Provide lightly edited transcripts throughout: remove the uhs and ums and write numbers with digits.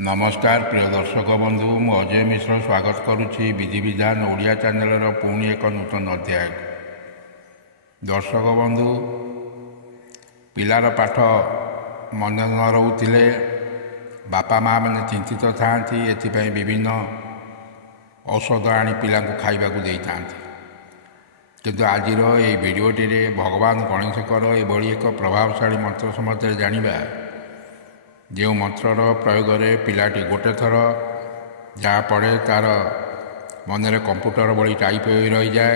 नमस्कार प्रिय दर्शक बंधु मु अजय मिश्र स्वागत करुच्ची विधि विधान ओडिया चैनल पुणी एक नूतन अध्याय। दर्शक बंधु पिलार पाठ मन न रोते बापा माँ मैंने चिंतित था विभिन्न औषध आनी पिला खाइबा दे था किंतु आज ये भिडियोटी भगवान गणेशकर ये एक प्रभावशाली मंत्र सम्बन्ध जानिबा जो मंत्रर प्रयोग में पिलाटी गोटे थर जहाँ पढ़े तार मन में कंप्यूटर बड़ी टाइप हो रही जाए।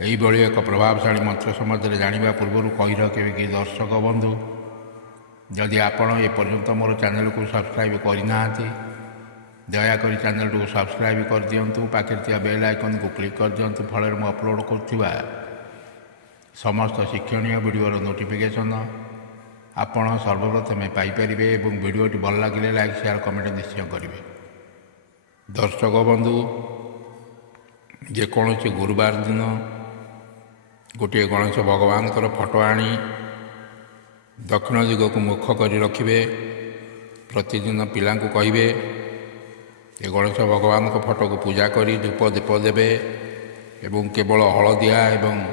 यही एक प्रभावशाली मंत्र सम्बन्ध जाना पूर्व कही रखे कि दर्शक बंधु जदि आपण एपर्यंत मोर चैनल को सब्सक्राइब करना दयाकोरी चैनल को सब्सक्राइब कर दिंतु पाखे बेल आइकन को क्लिक कर दिंतु फल मैं अपलोड करुवा समस्त शिक्षणीय वीडियोर नोटिफिकेशन आपण सर्वप्रथमे पाइपर और वीडियोटी भल लगे लाइक शेयर कमेंट निश्चय करेंगे। दर्शक बंधु जेकोसी गुरुवार दिन गोटे गणेश भगवान फोटो आनी दक्षिण दिग को मुख कर रखिए। प्रतिदिन पिला कहे ये गणेश भगवान को फोटो को पूजा करी धूप दीप देवे एवं केवल हलदिया एवं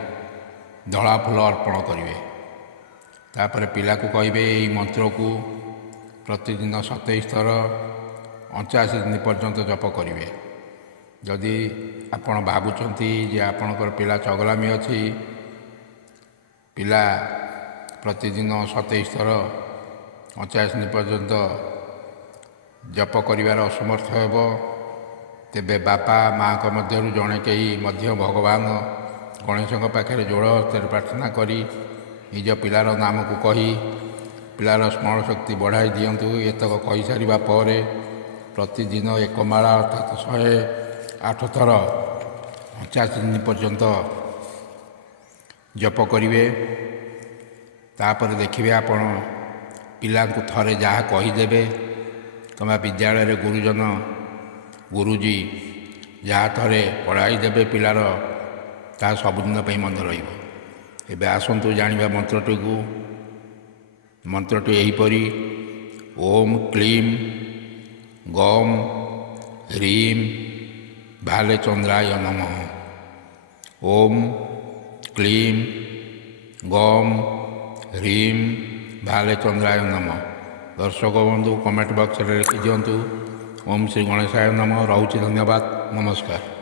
धला फूल अर्पण करेंगे। तापर पिला को कहे यही मंत्र को प्रतिदिन 27 थर 89 दिन पर्यंत जप करेंगे। जदि आपण भावुंट जे आपणकर पिला चगलामी अच्छी पिला प्रतिदिन 27 थर 89 दिन पर्यंत जप करिवार असमर्थ हेब तेबे बापा माँ का मध्य जड़े कहीं भगवान गणेश पाखे जोड़ हस्ते प्रार्थना करी निज पिलार नाम को कही पिलार स्मरण शक्ति बढ़ाई दिंतु। एतक कही सारा पर प्रतिदिन एक माला अर्थात 108 थर 85 दिन पर्यंत जप करेंगे। तापर देखिए आपण पिला को थरे जहाँ कहीदेवे कमा विद्यालय गुरुजन गुरुजी जहाँ थरे पढ़ाई देवे पिलार ता सबुदिन मन रही। एबे आसतु जानिबा मंत्रटी को मंत्रटी यहीपरी ओम क्लीम गम ह्रीम भाले चंद्राय नमः। ओम क्लीम गम ह्रीम भाले चंद्राय नमः। दर्शक बंधु कमेंट बॉक्स में लिखि दिंतु ओम श्री गणेशाय नमः। रहुछि धन्यवाद नमस्कार।